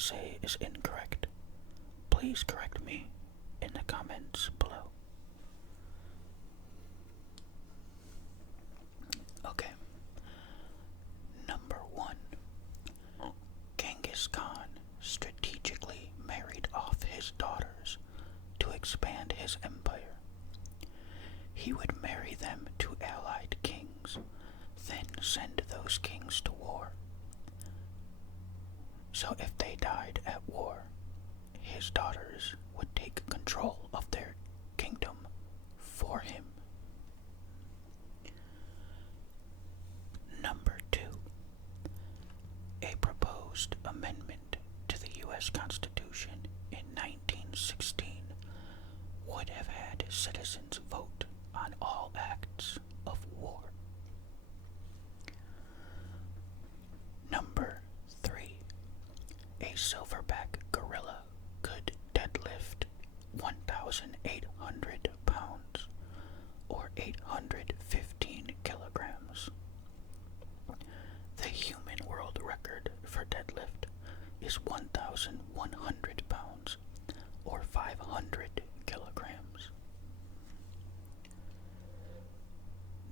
say is incorrect, please correct me in the comments below. Okay. Number 1. Genghis Khan strategically married off his daughters to expand his empire. He would marry them to allied kings, then send those kings to war. So if they died at war, his daughters would take control of their kingdom for him. Number 2. A proposed amendment to the U.S. Constitution in 1916 would have had citizens vote on all acts of war. Number 3. A silverback gorilla could deadlift 1,800 pounds, or 815 kilograms. The human world record for deadlift is 1,100 pounds, or 500 kilograms.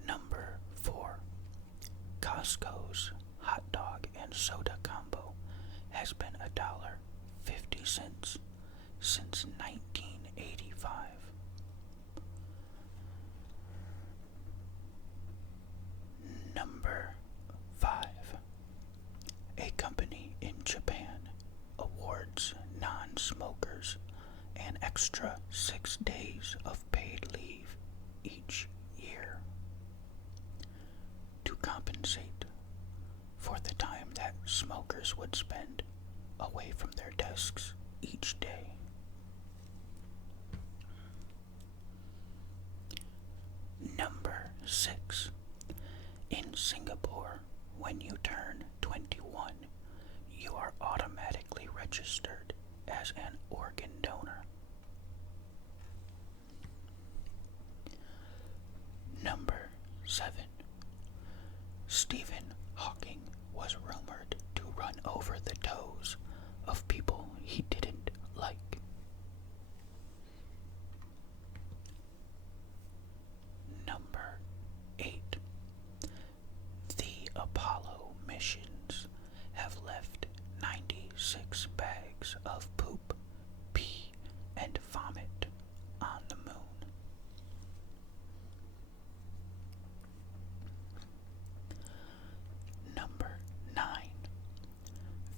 Number 4. Costco's hot dog and soda combo has been $1.50 since 1985. Number 5. A company in Japan awards non-smokers an extra 6 days of paid leave each year to compensate for the time that smokers would spend away from their desks each day. Number 6. In Singapore, when you turn 21, you are automatically registered as an organ donor. Number 7. Stephen Hawking was rumored to run over the toes of people he didn't like. Number 8. The Apollo missions have left 96 bags of poop, pee, and vomit on the moon. Number 9.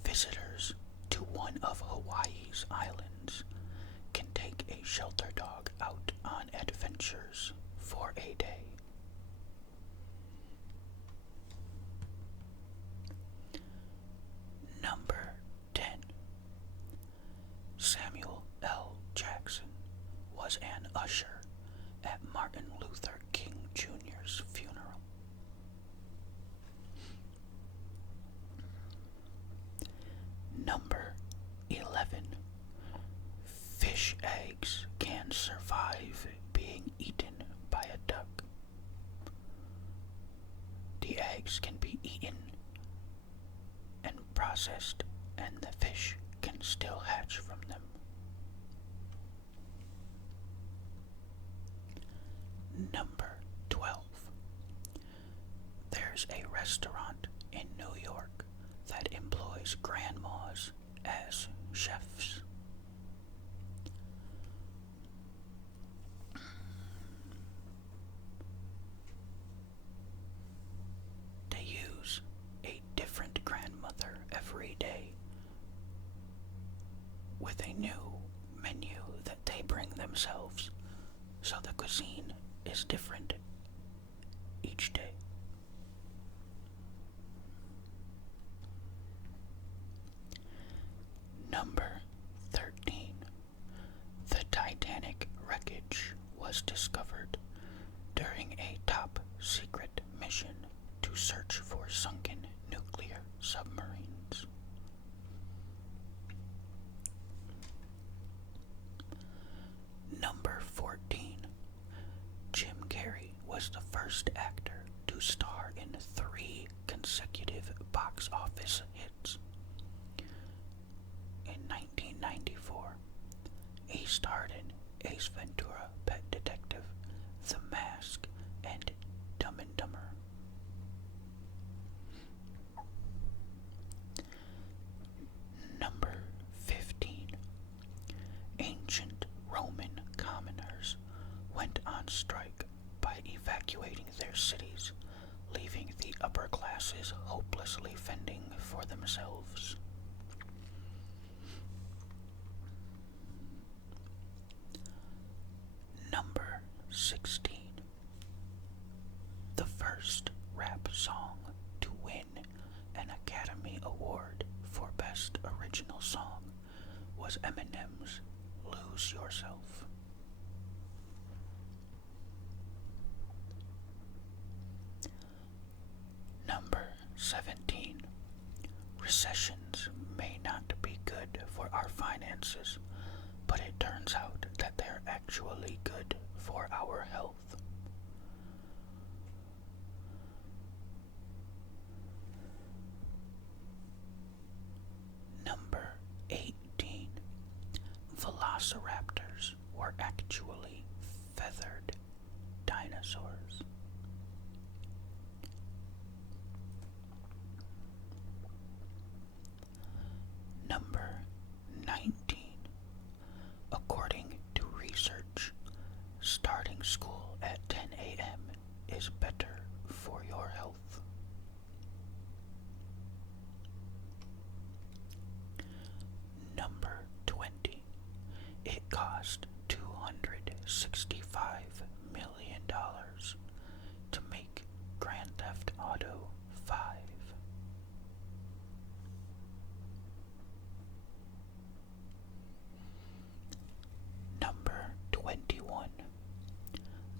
Visitors to one of Hawaii's islands can take a shelter dog out on adventures for a day. Number 10. Samuel L. Jackson was an usher at Martin Luther King Jr.'s funeral. Number 11. Fish eggs can survive being eaten by a duck. The eggs can be eaten and processed, and the fish can still hatch from them. Number 12. There's a restaurant in New York that employs grandmas as chefs. They use a different grandmother every day with a new menu that they bring themselves, so the cuisine is different each day. Number 13. The Titanic wreckage was discovered during a top-secret mission to search for sunken nuclear submarines. Number 14. Jim Carrey was the first actor to star in 3 consecutive box office hits, starred in Ace Ventura, Pet Detective, The Mask, and Dumb and Dumber. Number 15. Ancient Roman commoners went on strike by evacuating their cities, leaving the upper classes hopelessly fending for themselves. Number 16. The first rap song to win an Academy Award for Best Original Song was Eminem's Lose Yourself. Number 17. Recessions may not be good for our finances, but it turns out that they're actually good for our health. Number 18. Velociraptors were actually feathered dinosaurs. Number 19. According to research, starting school at 10 a.m. is better for your health. Number 20. It cost $265 million to make Grand Theft Auto 5. Number 21.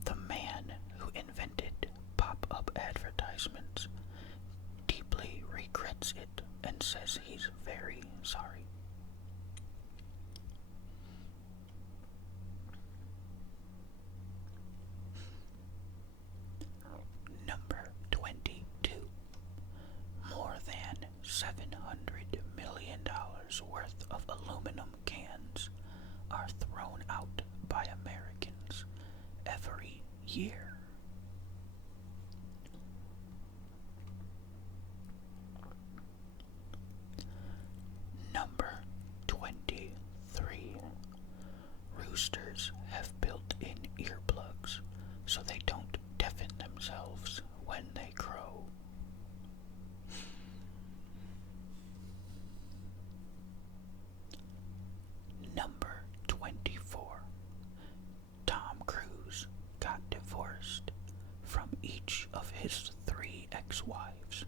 The man who invented pop-up advertisements deeply regrets it and says he's very sorry. Number 22. More than $700 million worth of aluminum cans are thrown out by Americans every year. Number 23. Roosters have built-in earplugs so they don't deafen themselves when they crow. Number 24. Tom Cruise got divorced from each of his 3 ex-wives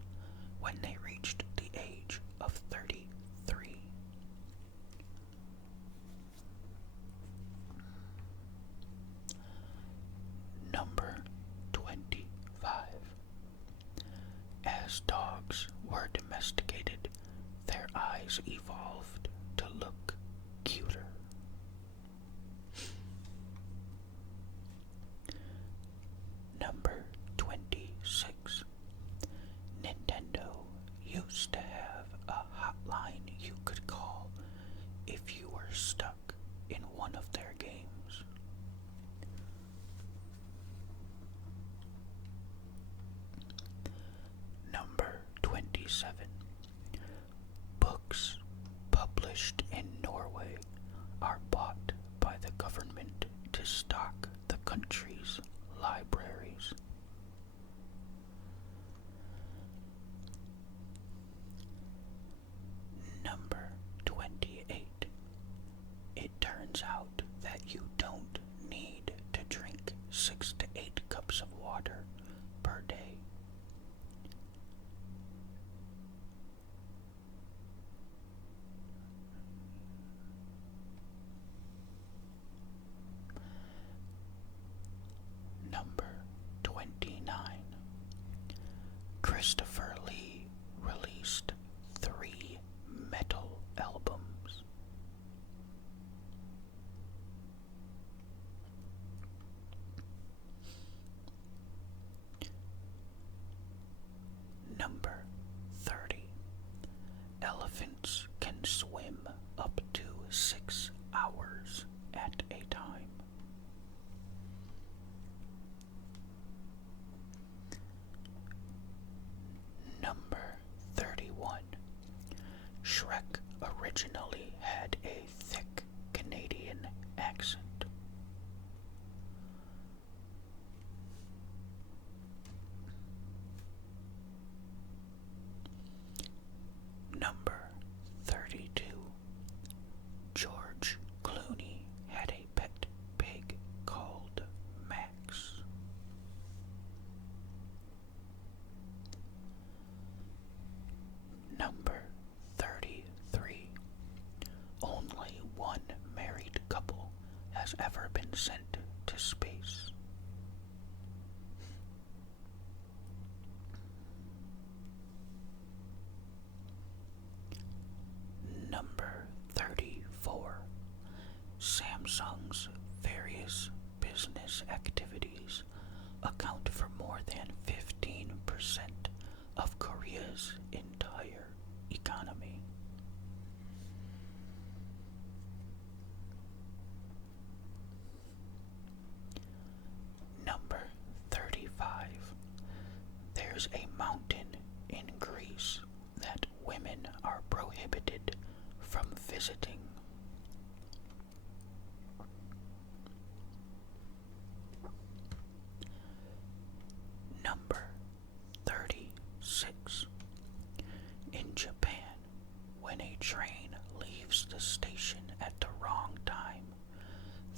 when they reached the age of 33. Number 25. As dogs were domesticated, their eyes evolved to look cuter. Number 26. Nintendo used to have a hotline you could call if you were stuck in one of their games. Number 27. Books published in Norway are bought by the government to stock the country's libraries. Number 28. It turns out that you don't need to drink 6 to 8 cups of water per day. Number 29. Christopher Lee released 3 metal albums. at a time. Number 31. Shrek originally had a thick Canadian accent. Number 32. George Clooney had a pet pig called Max. Number 33. Only one married couple has ever been sent to space. Number 34. Samsung's various business activities account for more than 15% of Korea's entire economy. Number 35. There's a mountain in Greece that women are prohibited from visiting. Number 36. In Japan, when a train leaves the station at the wrong time,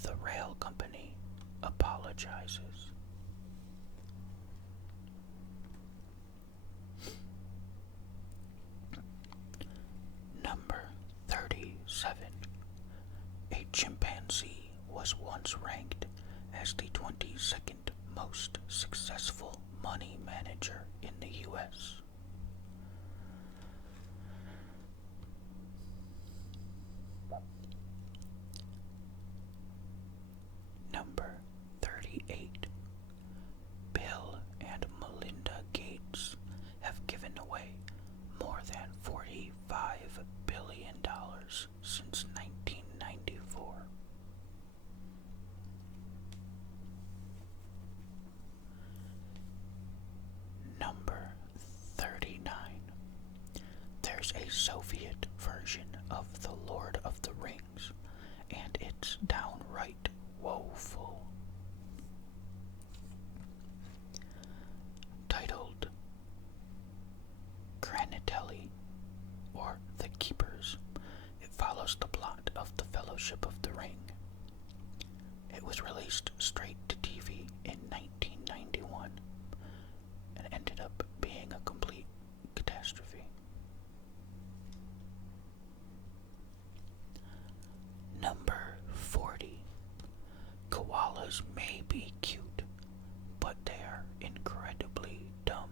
the rail company apologizes. Number 37. A chimpanzee was once ranked as the 22nd most successful money manager in the U.S. Number 38. Bill and Melinda Gates have given away more than $45 billion since 1994. Number 39. There's a Soviet version of The Lord of the Rings, and it's downright woeful. Titled Granatelli, or The Keepers, it follows the plot of The Fellowship of the Ring. It was released straight to TV in 1991 and ended up being a complete catastrophe. Number 40. Koalas may be cute, but they are incredibly dumb.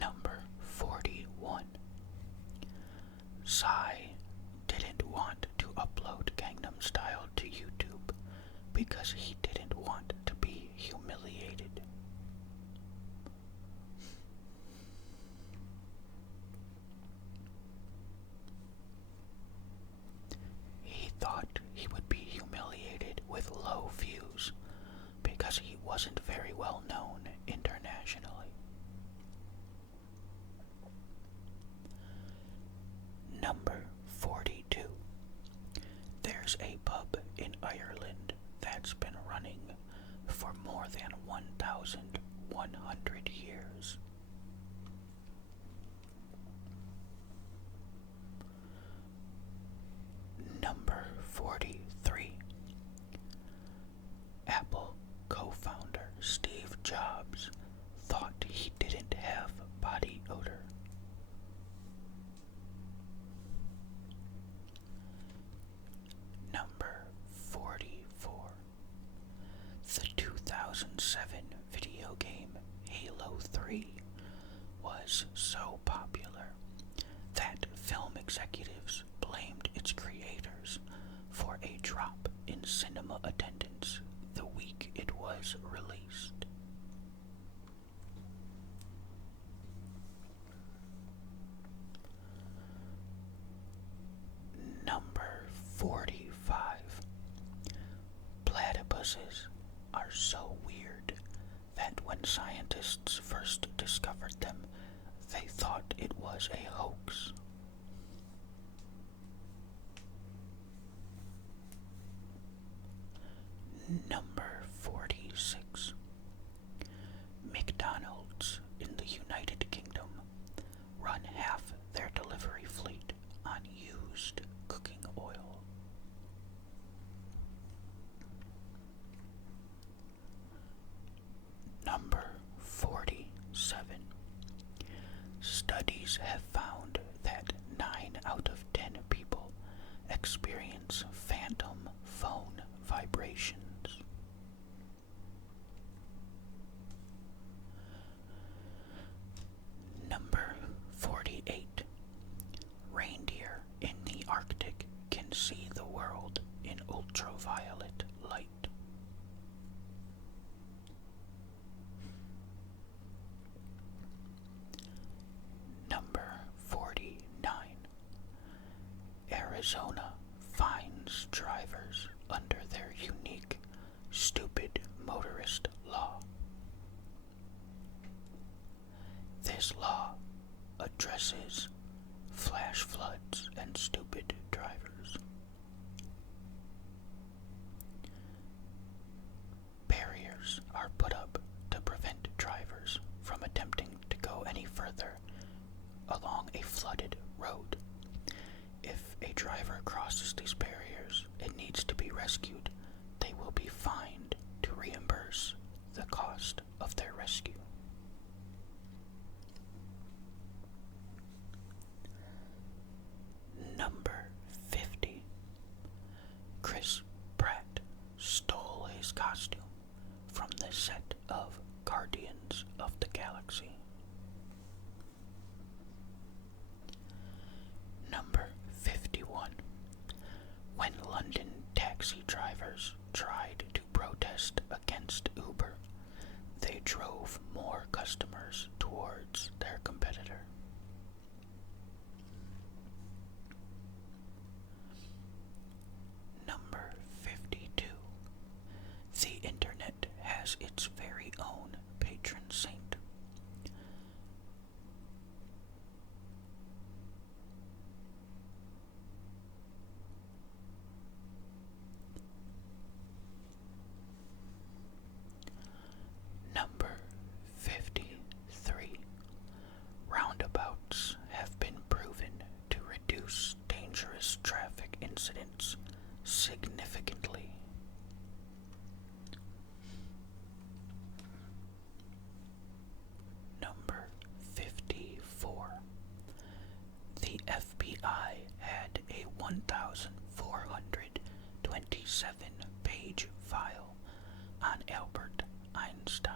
Number 41. Psy didn't want to upload Gangnam Style to YouTube because he didn't want to be humiliated. He thought he would be humiliated with low views because he wasn't very well known internationally. Number 42. There's a pub in Ireland that's been running for more than 1,100 years. Number 43. Apple co-founder Steve Jobs thought he didn't have body odor. Number 44. The 2007 video game Halo 3 was so popular that film executives blamed its creators for a octopuses are so weird that when scientists first discovered them, they thought it was a hoax. Number 46. McDonald's in the United Kingdom run half their delivery fleet on used cooking oil. Number 47. Studies have found that 9 out of 10 people experience phantom phone vibrations. Number 48. Reindeer in the Arctic can see the world in ultraviolet light. Number 49. Arizona fines drivers under their unique stupid motorist law. This law addresses flash floods and stupid drivers. Barriers are put up to prevent drivers from attempting to go any further along a flooded road. If a driver crosses these barriers and needs to be rescued, they will be fined to reimburse the cost of their rescue. Number 50. Chris Pratt stole his costume from the set of Guardians of the Galaxy. Number 51. When London taxi drivers tried to protest against Uber, they drove more customers towards their competitor. Number 52. The internet has its very own patron saint. Number 53. Roundabouts have been proven to reduce dangerous traffic incidents significantly. Number 54. The FBI had a 1,427-page file on Albert Einstein.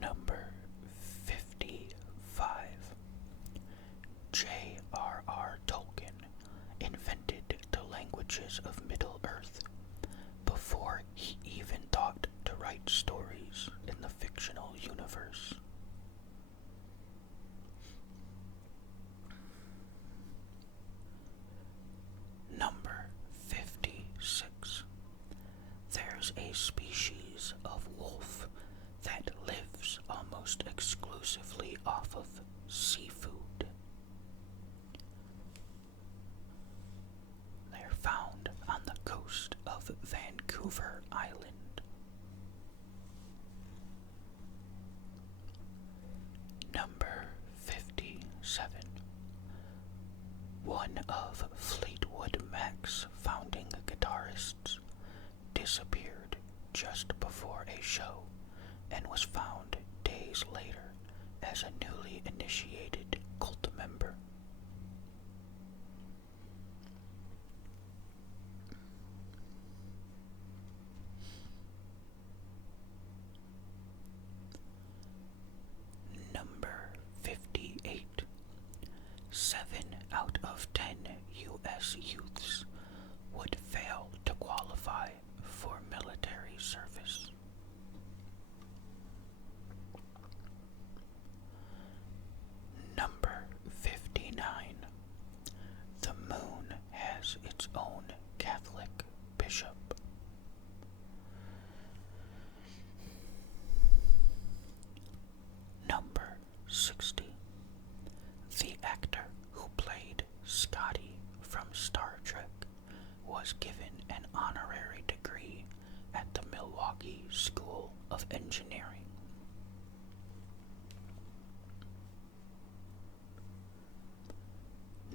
Number 55. J.R.R. Tolkien invented the languages of Middle-earth before he even thought to write stories in the fictional universe. Number 56. There's a species of wolf that lives almost exclusively off of seafood. They're found on the coast of Vancouver Island. Number 57. One of Fleetwood Mac's founding guitarists disappeared just before a show and was found days later as a newly initiated cult member. Number 58. 7 out of 10 U.S. youths would fail to qualify for military service. of engineering.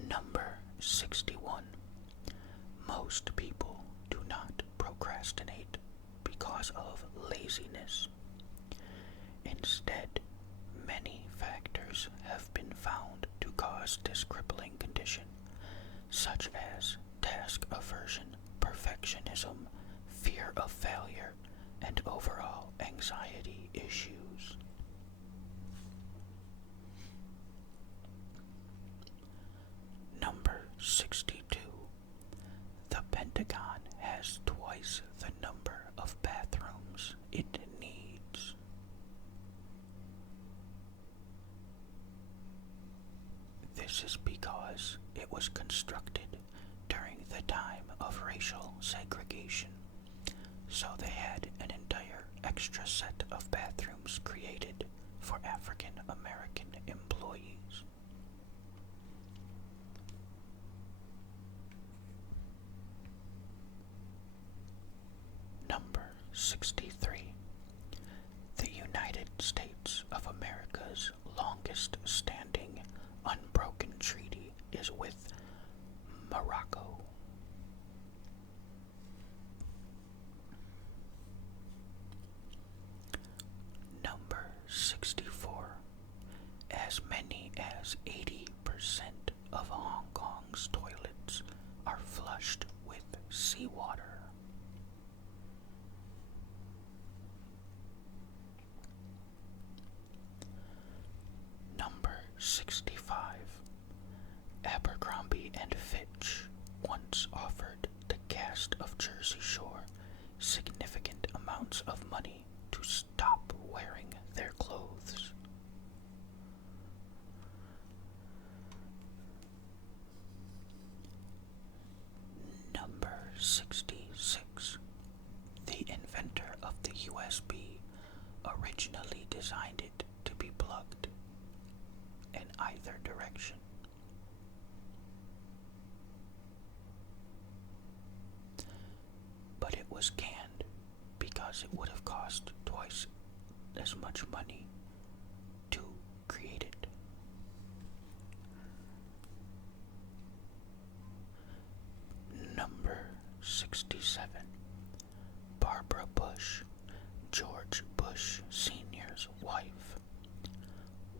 Number 61. Most people do not procrastinate because of laziness. Instead, many factors have been found to cause this crippling condition, such as task aversion, perfectionism, fear of failure, and overall anxiety issues. Number 62. The Pentagon has twice the number of bathrooms it needs. This is because it was constructed during the time of racial segregation, so they had an entire extra set of bathrooms created for African American employees. Number 63. The United States of America's longest standing unbroken treaty is with Morocco. Number 64. As many as 80% of Hong Kong's toilets are flushed with seawater. Number 65. Abercrombie and Fitch once offered the cast of Jersey Shore significant amounts of money to stop wearing their clothes. Number 66. The inventor of the USB originally designed it to be plugged in either direction. But it was canned because it would have cost twice as much money to create it. Number 67. Barbara Bush, George Bush Sr.'s wife,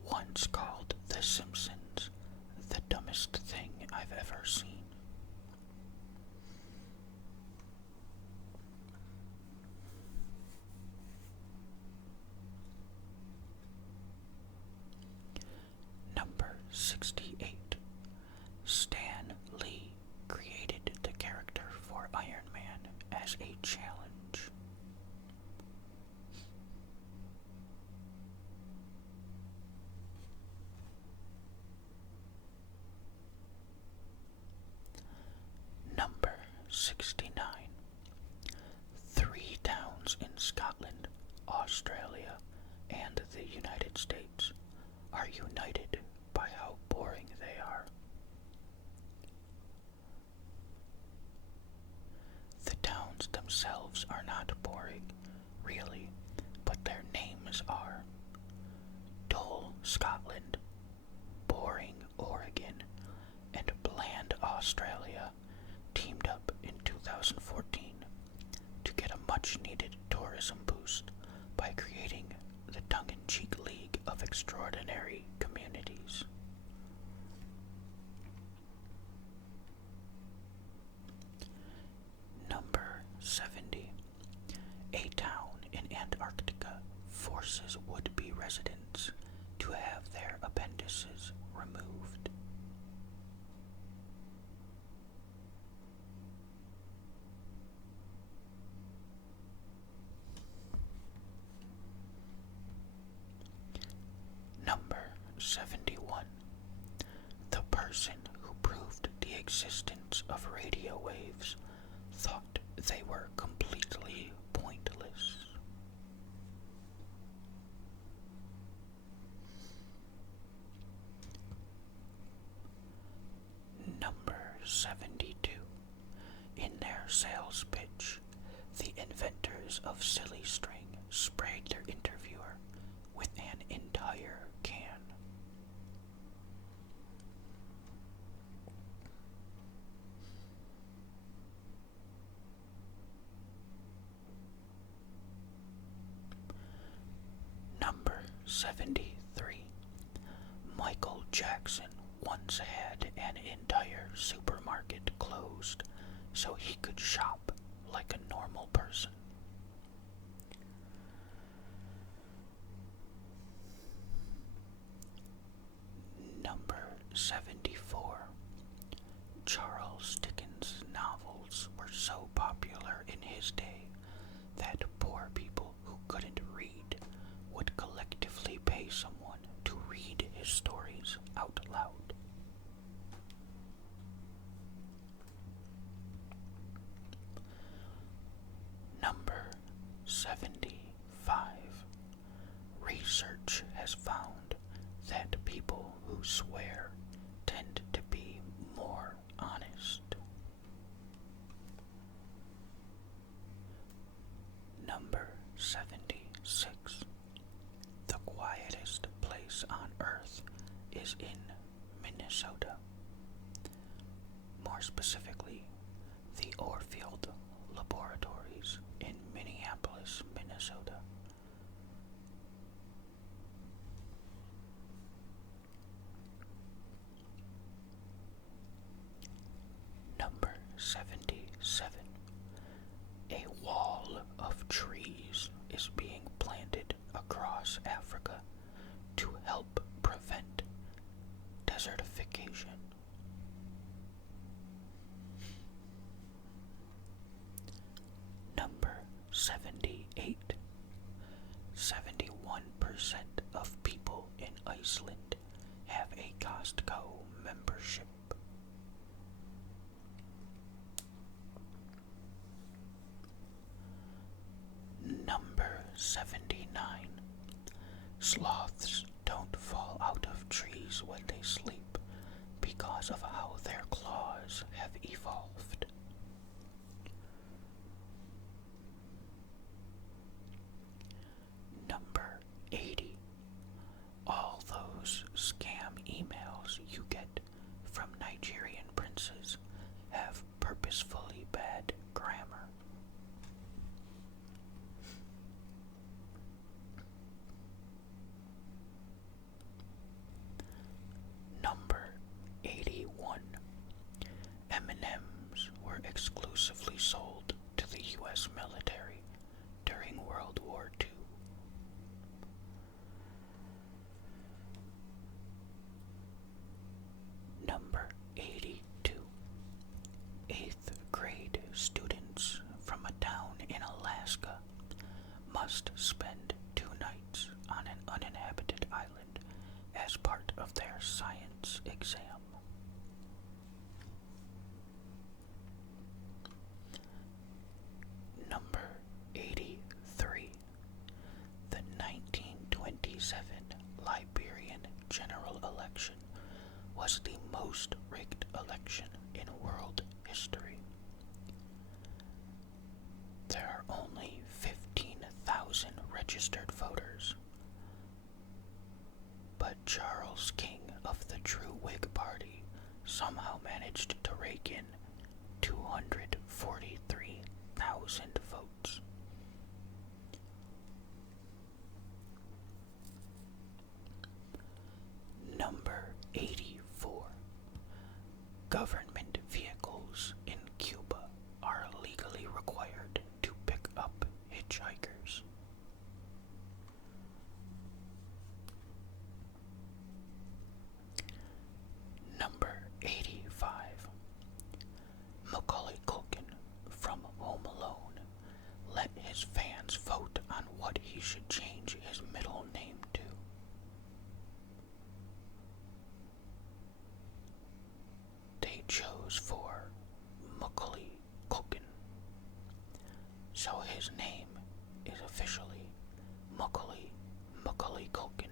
once called The Simpsons the dumbest thing I've ever seen. Number 68. Stan Lee created the character for Iron Man as a challenge. Number 69. 3 towns in Scotland, Australia, and the United States are united by how boring they are. The towns themselves are not boring, really, but their names are. Dull, Scotland, Boring, Oregon, and Bland, Australia teamed up in 2014 to get a much-needed tourism boost by creating the tongue-in-cheek League of Extraordinary Communities. Number 70. A town in Antarctica forces would-be residents to have their appendices removed. Number 71. The person who proved the existence of radio waves thought they were completely pointless. Number 72. In their sales pitch, the inventors of Silly String sprayed their 73. Michael Jackson once had an entire supermarket closed so he could shop like a normal person. Number 74. Charles Dickens' novels were so popular in his day that poor people who couldn't read would collectively pay someone to read his stories out loud. Number 75. Research has found that people who swear tend to be more honest. Number 76. The quietest place on Earth is in Minnesota. More specifically, the Orfield Laboratories in Minneapolis, Minnesota. Number 77. A wall of trees is being planted across Africa to help prevent desertification. Number 78. 71% of people in Iceland have a Costco membership. Number 79. Sloths don't fall out of trees when they sleep because of how their claws have evolved. Number 80. All those scam emails you get from Nigerian princes have purposefully bad grammar. Number 81. M&Ms were exclusively sold to the U.S. military during World War II. Number 82. 8th grade students from a town in Alaska must spend 2 nights on an uninhabited island as part of their science exam. Number 83. The 1927 Liberian general election was the most rigged election in world history. There are only 15,000 registered voters, but Charles King of the True Whig Party somehow managed to rake in 243,000 votes. Number 84. Government vehicles in Cuba are legally required to pick up hitchhikers. Number 85. Macaulay Culkin from Home Alone let his fans vote on what he should change his middle name to. They chose for Macaulay Culkin, so his name is officially Macaulay Culkin.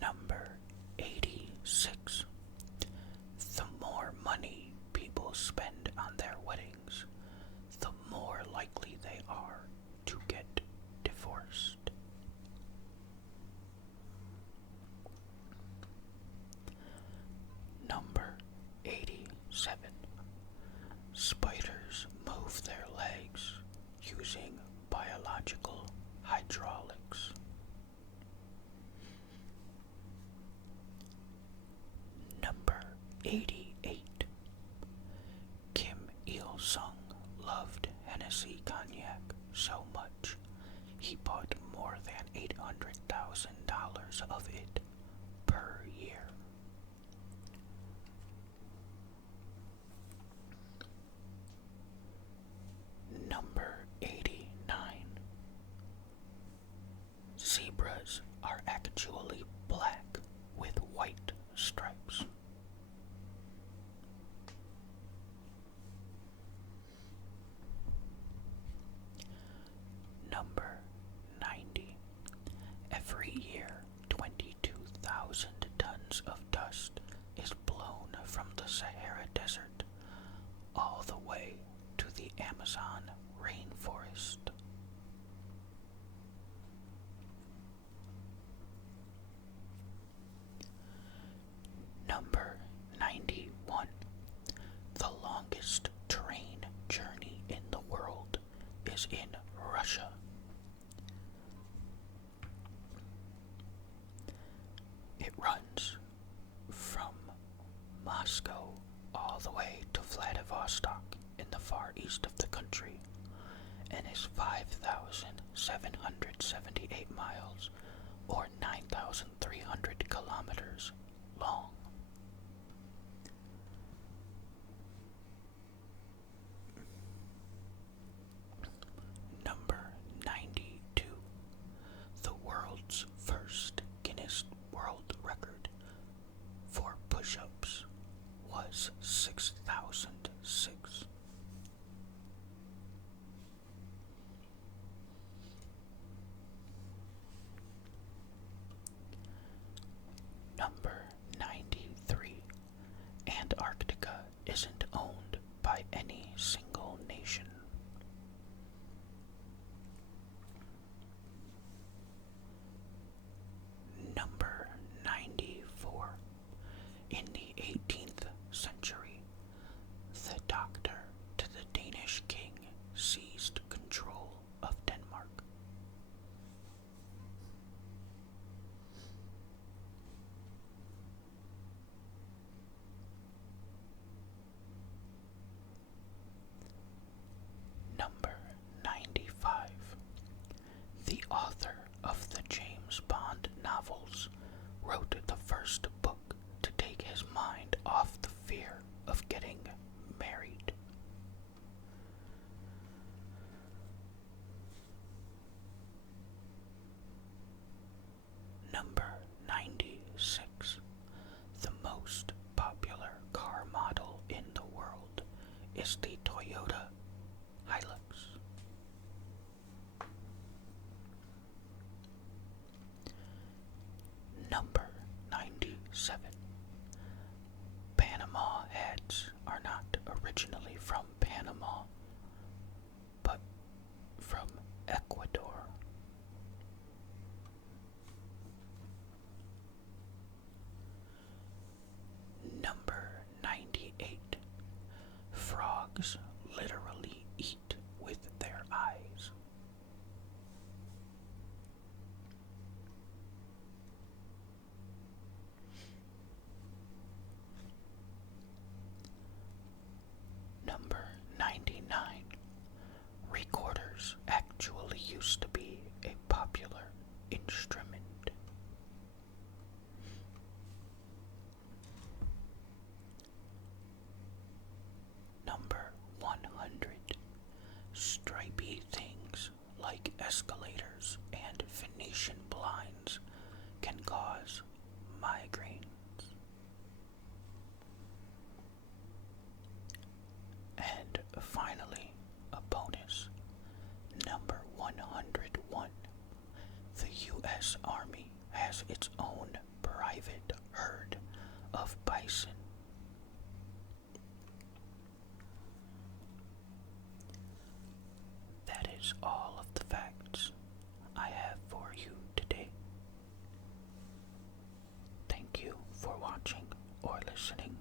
Number 86. The more money people spend on their weddings, the more likely they are to get divorced. Number 87. Spiders move their $500,000 of it per year. Number 89. Zebras are actually black with white stripes. Number 90. Every year, 22,000 tons of dust is blown from the Sahara Desert all the way to the Amazon rainforest. Number 91. The longest train journey in the world is in Russia. It runs from Moscow all the way to Vladivostok in the far east of the country and is 5,778 miles or 9,300 kilometers long. Number 92. The world's first Guinness World Record for push-ups was 6,006. Number 93. Antarctica isn't owned by any single nation. Number 94. In the 18th century, the doctor to the Danish king seized control of Denmark. Number 95. The author of the James Bond novels wrote the first book to take his mind off the fear of getting married. Number 96. The most popular car model in the world is the Toyota Hilux. Number 97. Panama hats are not originally from Panama, but from Ecuador. Number 98. Frogs literally eat with their eyes. Number 99. Recorders actually used to be a popular instrument. Number 100. Stripy things like escalators and Venetian blinds can cause migraines. And finally, a bonus. Number 101. The U.S. Army has its own private herd of bison. That is all of the facts I have for you today. Thank you for watching or listening.